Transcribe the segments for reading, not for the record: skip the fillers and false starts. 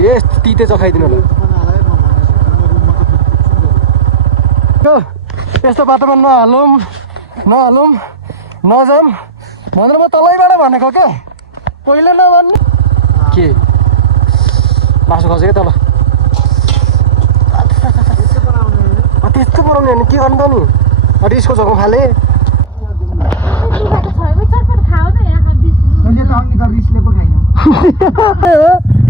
यस तिते चखाइदिनु होला यस्तो बाटोमा नहालौँ नजाउँ भनेर म तलैबाट भनेको क्या पहिले नभन्ने के मासु खसेको तल त्यस्तो बनाउने होइन के गर्नु त नि रिसको झोक फाले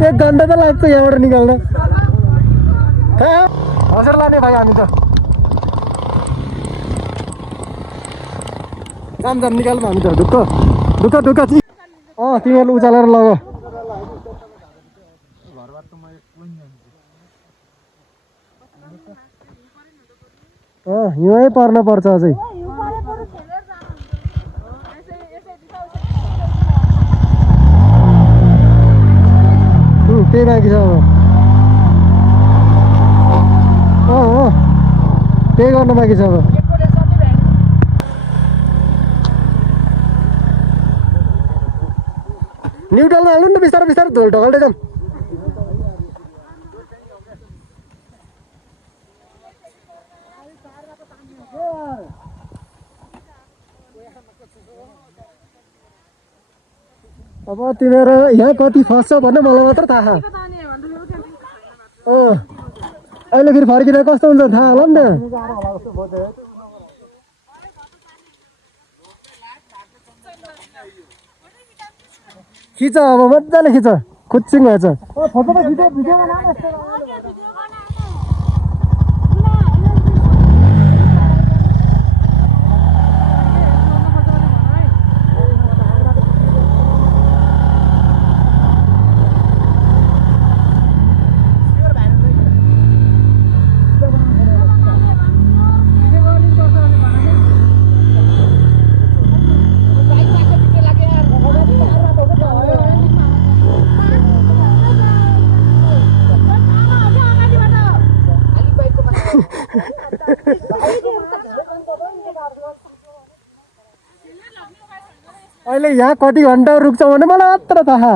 एक घन्टा त लाग्छ यहाँबाट निकाल्न हजुर लाने भाइ हामी त जाम निकाल्नु हामी त ढुक्क तिमीहरूले उचालेर लग हिउँै पर्न पर्छ अझै त्यही बाँकी छ अब त्यही गर्न बाँकी छ अब न्युट्रलमा हाल्नु नि त बिस्तारै बिस्तारै झोल ढकाल्दै जाऊँ अब तिमीहरू यहाँ कति फस्छ भन्ने मलाई मात्र थाहा अहिले फेरि फर्किँदा कस्तो हुन्छ थाहा होला नि त खिच अब मजाले खिच खुच्चिङ भएछ अहिले यहाँ कति घन्टा रुक्छ भने मलाई मात्र थाहा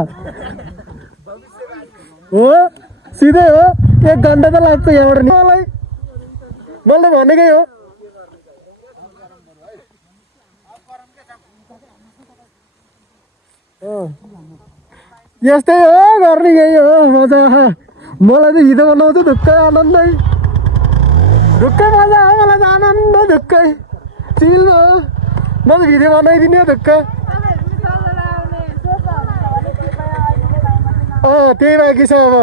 हो सिधै हो 1 घन्टा त लाग्छ यहाँबाट मलाई मैले भनेकै हो यस्तै हो गर्ने यही हो मजा मलाई चाहिँ हिजो बनाउँछु ढुक्कै आनन्दै ढुक्कै मजा हो मलाई त आनन्द ढुक्कै चिल हो म त भिडियो बनाइदिने हो ढुक्क त्यही बाँकी छ अब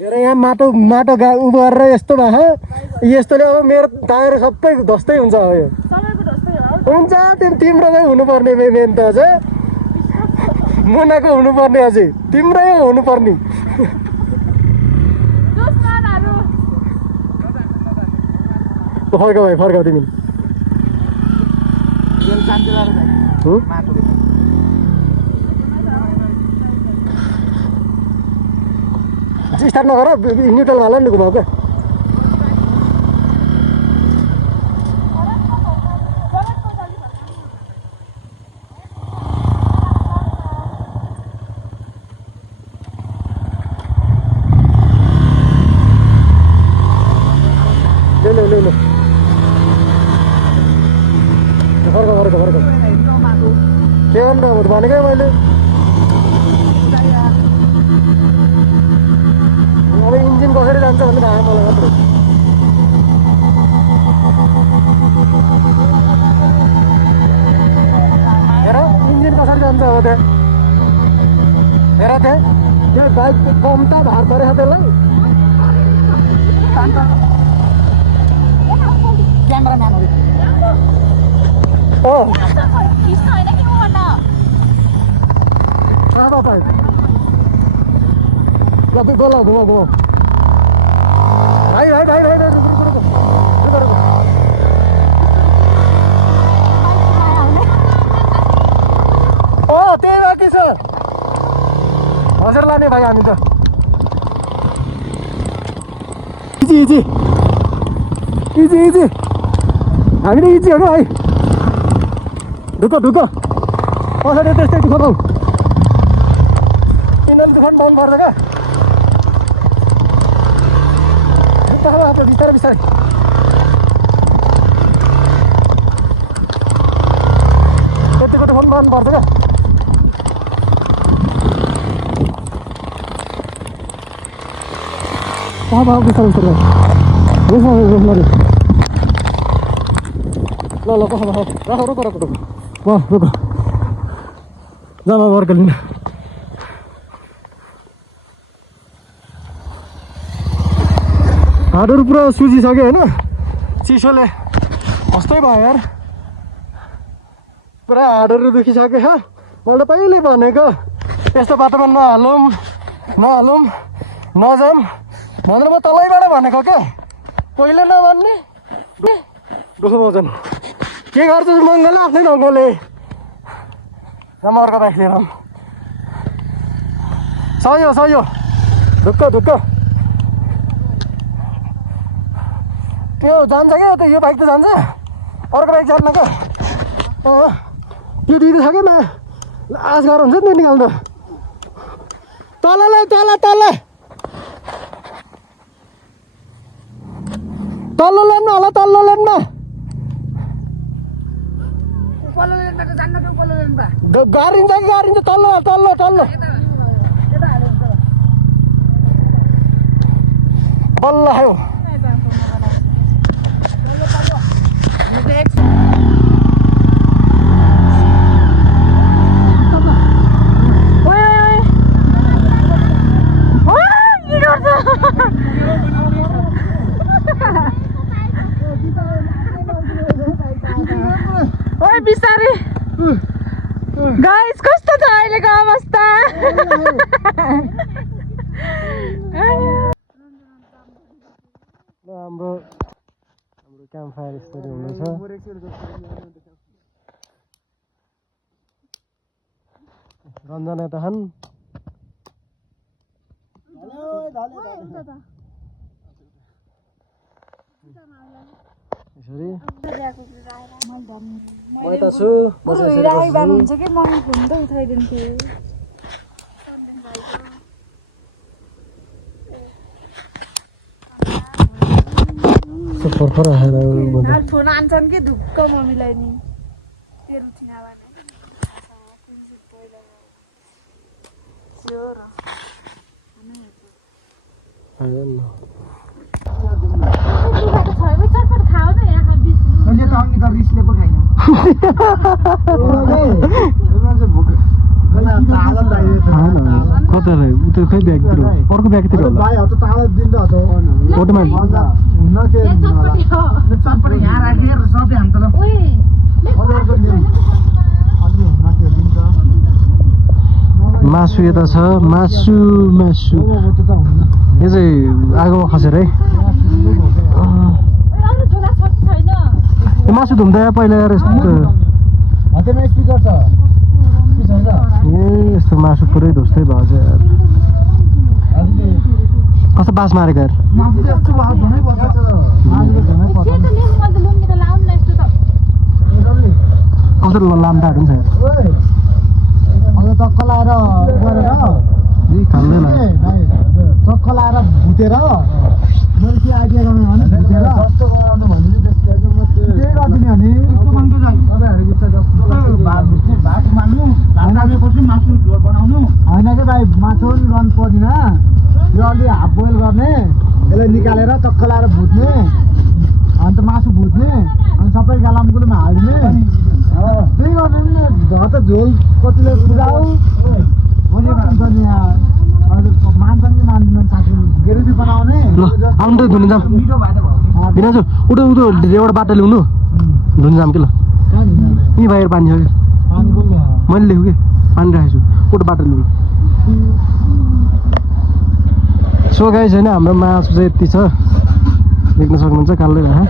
हेर यहाँ माटो उ गरेर यस्तो भयो यस्तोले अब मेरो टायर सबै धस्तै हुन्छ अब यो हुन्छ तिम्रो चाहिँ हुनुपर्ने मेन त अझै मुनाको हुनुपर्ने अझै तिम्रै हुनुपर्ने फर्काउ तिमी स्टार्ट नगर न्युट्रल हाल नि घुमाऊ क्या ले फर्क के गर्नु अब भनेकै मैले अब इन्जिन कसरी जान्छ भन्ने थाहा मलाई मात्र हेर इन्जिन कसरी जान्छ अब त्यहाँ हेर त्यहाँ त्यो बाइक कम्ता भार परेछ त्यसलाई क्यामेराम्यानहरू बोला घुमा भाइ त्यही बाँकी छ हजुर लाने भाइ हामी त इजी हामी त इजी हो क्या भाइ ढुक्क कसरी त्यस्तै दुःख पाउ पर्छ क्या बिस्तारै बिस्तारै यतिको त फोन बन्द पर्छ क्या बिस्तारै बिस्तारै ल कसो राख रोक जामा वर्क लिन हातहरू पुरा सुजिसक्यो होइन चिसोले कस्तै भयो यार पुरा हातहरू दुखिसक्यो छ मैले त पहिल्यै भनेको यस्तो बाटोमा नहालौँ नजाऊँ भनेर म तलैबाट भनेको क्या पहिले नभन्ने दुःख पाउँछन् के गर्छ मङ्गलले आफ्नै ढङ्गले अर्को बाइक लिएर सही हो ढुक्क त्यो जान्छ क्या त यो बाइक त जान्छ अर्को बाइक जान्न क्या त्यो दिदी छ क्या आज गरेर हुन्छ नि निकाल्नु तल लेन होला तल्लो लेनमा गाडिन्छ तल्लो बल्ल आयो बिस्तारै गाइस कस्तो छ अहिलेको अवस्था हाम्रो क्याम्प फायर यस्तरी हुँदैछ रञ्जन यता छन् यसरी म यता छु हुन्छ कि मम्मी फोन त उठाइदिन्थ्यो भर्खर आएर फोन आन्छन् कि ढुक्क मम्मीलाई नि तेरो ठिना खै ब्यागतिर अर्को ब्यागतिर होला मासु यता छ मासु यो चाहिँ आगोमा खसेर है यो मासु धुम्दा पहिला यार यस्तो यस्तो मासु पुरै धुस्तै भएको छ यार कस्तो बास मारेको यार कस्तो लाम्दाहरू पनि छ यार टक्क लाएर टक्क लाएर भुटेर मैले के आइडिया गर्नु भने भुटेर त्यही गरिदिने भने होइन कि भाइ मासु पनि रन पर्दैन यो अलि हाफ बोइल गर्ने यसलाई निकालेर टक्क लाएर भुट्ने अन्त मासु भुट्ने अनि सबै गालामकुलोमा हाल्ने त्यही गर्ने नि घर त झोल कतिले पुऱ्याउ मान्छन् कि मान्दैनन् साथी ग्रेभी बनाउने आउनु त धुनु जाम बिनाजु उठो एउटा बाटो ल्याउनु धुनु जाम कि ल यहीँ बाहिर पानी छ कि मैले ल्याएको कि पानी राखेको छु उठो बाटो ल्याउनु सो गाइस होइन हाम्रो मासु चाहिँ यति छ देख्न सक्नुहुन्छ कालै भए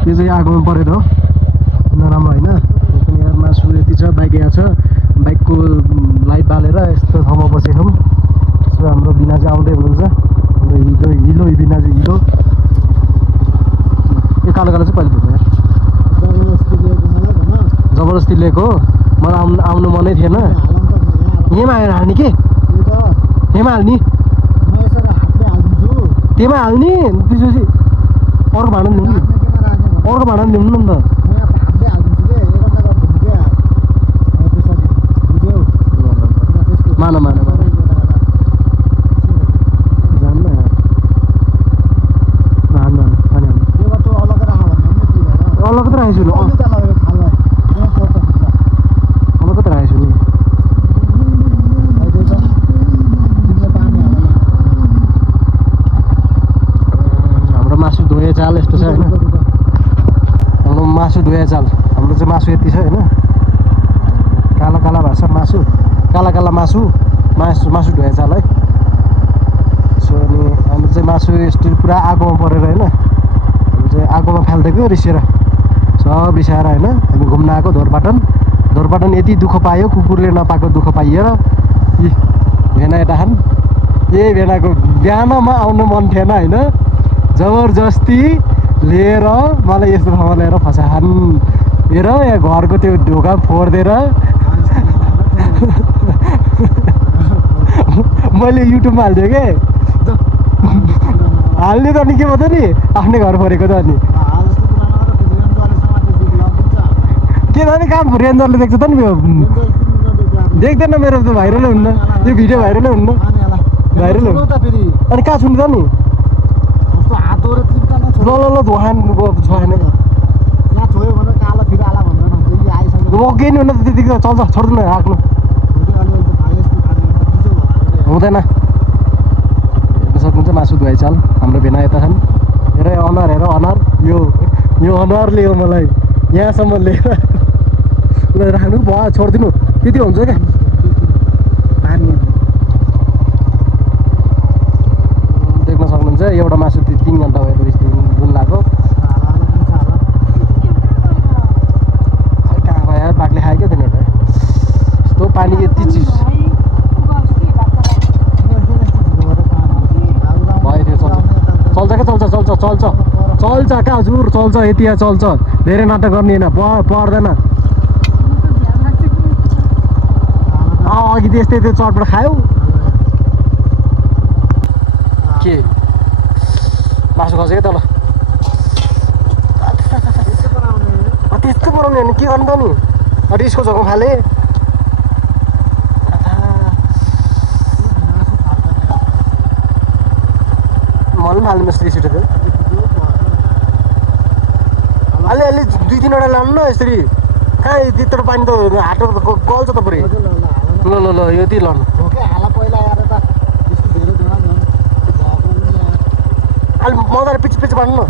त्यो चाहिँ आगोमा परेर हो नराम्रो होइन यहाँ मासु यति छ बाइक यहाँ छ बाइकको लाइट बालेर यस्तो ठाउँमा बसेको सो हाम्रो बिना चाहिँ आउँदै हुनुहुन्छ हिलो बिना चाहिँ हिलो यो कालो चाहिँ पहिले धुन्छ जबरजस्ती लिएको हो मलाई आउनु मनै थिएन यहीँमा आएर हाल्ने के त्यहीमा हाल्ने म यसो हातले हालिदिन्छु त्यहीमा हाल्ने त्यसपछि अर्को भाँडा ल्याउनु नि केमा राख्ने अर्को भाँडा ल्याउनु न त म यहाँ हातले हालिदिन्छु के एकअन्त गर्नु क्या त्यसरी बुझ्यौ मान मान जान्न मान मान पानी हाल्नु त्यो बाटो अलग राख भन्नु नि त्यो अलग त राखेछु नि अलग त लगेर खाल्ला यहाँ पर्छ भित्र अलग त राखेछु नि अहिले त तिमीले पानी हाल्नु हाम्रो मासु धोए चाल यस्तो छ होइन हाम्रो मासु धोए चाल हाम्रो चाहिँ मासु यति छ होइन काला काला भएको छ मासु काला काला मासु मासु धोए चाल है सो अनि हाम्रो चाहिँ मासु यस्तो पुरा आगोमा परेर होइन हामी चाहिँ आगोमा फालिदिएको रिसेर सब रिसाएर होइन हामी घुम्न आएको धोरपाटन यति दुःख पायो कुकुरले नपाएको दुःख पाइएर यी भेना यता खान यही भेनाको बिहानमा आउनु मन थिएन होइन जबरजस्ती लिएर मलाई यस्तो ठाउँमा लिएर फसाहान हेर यहाँ घरको त्यो ढोका फोरिदिएर मैले युट्युबमा हालिदिएँ के हाल्ने त अनि के भयो त नि आफ्नै घर फोरेको त अनि के त नि काम रेन्जरले देख्छ त नि देख्दैन मेरो त भाइरलै हुन्न यो भिडियो भाइरलै हुन्न भाइरल हुन्न अनि कहाँ छुन्नु त नि ल ल ल धोहान छैन अघि नि हुन त त्यतिको चल्छ छोड्दैन राख्नु हुँदैन हेर्न सक्नुहुन्छ मासु धुवाइ चाल हाम्रो भेना यता छन् हेर अनुहार हेर अनुहार यो अनुहारले हो मलाई यहाँसम्म लिएर ल राख्नु भयो छोडिदिनु त्यति हुन्छ क्या पानी देख्न सक्नुहुन्छ एउटा मासु 3 घन्टा भयो जुन लाग्यो कहाँ गयो बाघले खायो क्या तिनीहरू यस्तो पानी यति चिज भयो त्यो चल्छ कहाँ हजुर चल्छ यति चल्छ धेरै नाटक गर्ने होइन पर्दैन अघि त्यस्तै त्यो चटपट खायो के मासु खस्यो क्या तल त्यस्तो बनाउने भने के गर्नु त नि रिसको झोक फाले मलाई पनि फाल्नु यसरी छिटो थियो अलि 2-3वटा लानु न यसरी कहाँ त्यत्रो पानी त हाटो गल्छ त पुरै ल यति लानु अलि मजाले पिच पार्नु न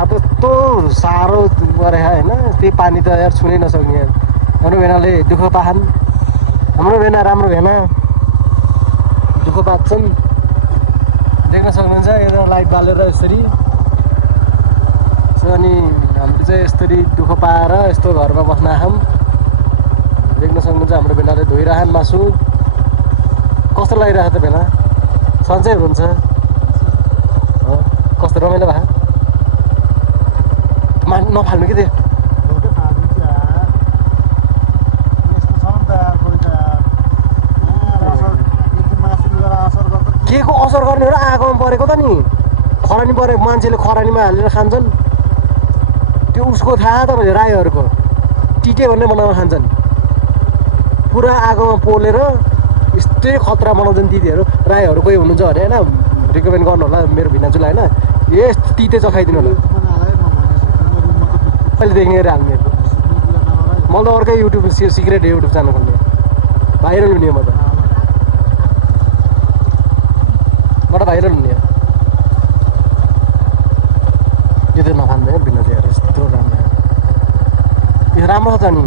अब यस्तो साह्रो गरे होइन त्यही पानी त यार छुनै नसक्ने यार हाम्रो भेनाले दुःख पाछन् हाम्रो भेना राम्रो भेना दुःख पाच्छन् देख्न सक्नुहुन्छ यो लाइट बालेर यसरी सो अनि हामीले चाहिँ यसरी दुःख पाएर यस्तो घरमा बस्न आयौँ देख्न सक्नुहुन्छ हाम्रो भेनाले धोइरहन् मासु कस्तो लागिरहेको त भेना सन्चै हुन्छ कस्तो रमाइलो भयो नफाल्नु कि त्यो के को असर गर्ने हो र आगोमा परेको त नि खरानी परेको मान्छेले खरानीमा हालेर खान्छन् त्यो उसको थाहा त भने राईहरूको टिटे भन्ने बनाएर खान्छन् पुरा आगोमा पोलेर यस्तै खतरा बनाउँछन् दिदीहरू राईहरू कोही हुनुहुन्छ भने होइन रिकमेन्ड गर्नु होला मेरो भिनाजुलाई होइन यस्तो तिते चखाइदिनु होला अहिले देख्ने गरी हाल्ने मैले त अर्कै युट्युब सिक्रेट युट्युब च्यानल खोल्ने भाइरल हुने म त भाइरल हुने यो त नखाँदैन बिना चाहिँ यस्तो राम्रो यो राम्रो छ त नि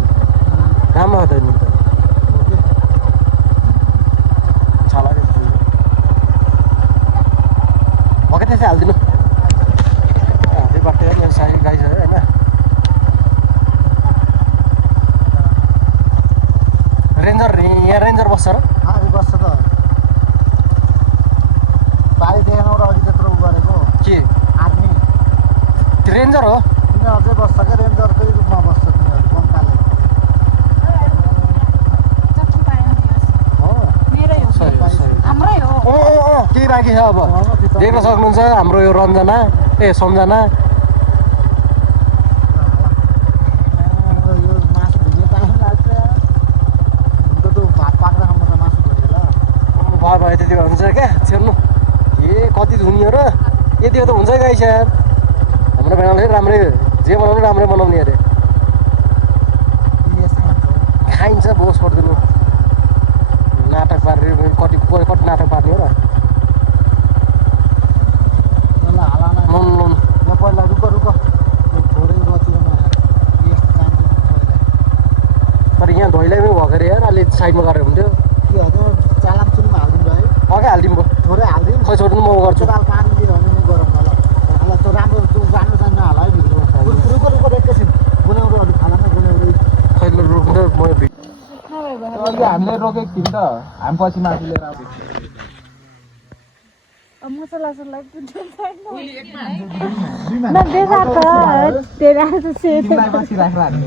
राम्रो छ त नि छाला भएकै त्यसै हालिदिनु हाल्दै बाटो मेरो साई गाई छ होइन रेन्जर यहाँ रेन्जर बस्छ र बस्छ त बारी देखेन र अघि त्यत्रो गरेको के आर्मी रेन्जर हो तिनीहरू चाहिँ बस्छ क्या रेन्जरकै रूपमा बस्छ तिनीहरू बङ्काले छ अब देख्न सक्नुहुन्छ हाम्रो यो रञ्जना सम्झना यो मासु भिज्ने टाइम लाग्छ त भात पाक्दा म त मासु भरेर भयो भयो त्यति भए हुन्छ क्या छेर्नु कति धुनी हो र यति हो त हुन्छ गाइस यार हाम्रो भेडाले राम्रै जे बनाउनु राम्रै बनाउने अरे खाइन्छ बोस पर्दैन नाटक पार्ने कति नाटक पार्ने हो र पहिला रुक थोरै रचिरमा तर यहाँ धोइलाइमै भएको अरे यार अलि साइडमा गरेर हुन्थ्यो के हो चालाम सुनमा हालिदिनु भयो अघि हालिदिउँ भयो थोरै हालिदिउँ खै छोड्नु म गर्छु दाल पानी दियो भने म गरौँ होला त्यो राम्रो त्यो जान्नु जान्न होला है भित्र रुक एकैछिन गुनाउरो अलिक खाला न गुनाउरो खै रुक्नु म अहिले हामीले रोकेको थियौँ त हामी पछि मासु लिएर आउँछ मसला ना देखा था तेरा तो से पछि राखेर हामी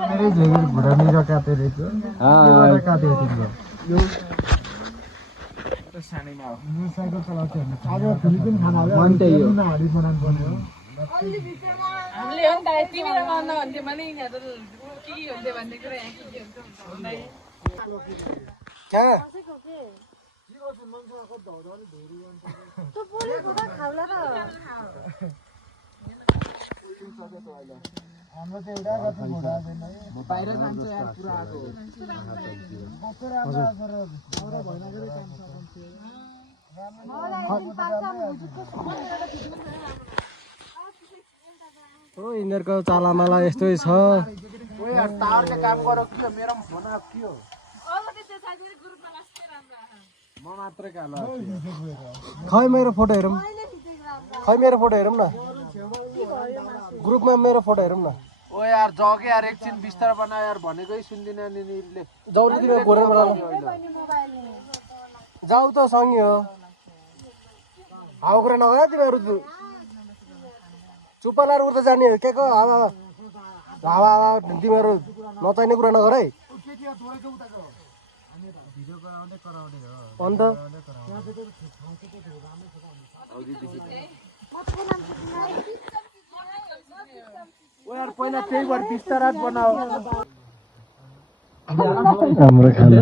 मेरै झोगी भुरा मेरो काटे रहेछ काट्यो तिम्रो यो सानैमा हो साइकल चलाउँछ आज फिलिपिन खाना हो मन त्यही हो हाडी बनाउनु पर्ने हो हामीले हो नि त तिमी र मान्न भन्थे भने यहाँ त के हुन्थे भन्ने कुरा यहाँ के हुन्छ क्या तो बोलेको त खाउला र हाम्रो त एउटा गति घोडा छैन है बाहिर जान्छ यार पुरा आको बसेर आएर हाम्रो भइनाको काम सकिन्छ हो यिनीहरूको चालामाला यस्तै छ ओए यार टावरले काम गर्यो के हो मेरो फोन आफ के हो म मात्रै काला खै मेरो फोटो हेरौँ न ग्रुपमा मेरो फोटो हेरौँ न ओ यार जग यार एकछिन बिस्तार बनायो यार भनेकै सुन्दिन नि निले जाऊ नि तिमीहरू घोरेर बनाउनु जाऊ त सँगै हो हावा कुरा नगर तिमीहरू चुप्पा लाएर उता जाने के को हावा हावा तिमीहरू नचाहिने कुरा नगर है अन्त ओ यार पहिला त्यही भएर बिस्तार बनाऊ हाम्रो खाना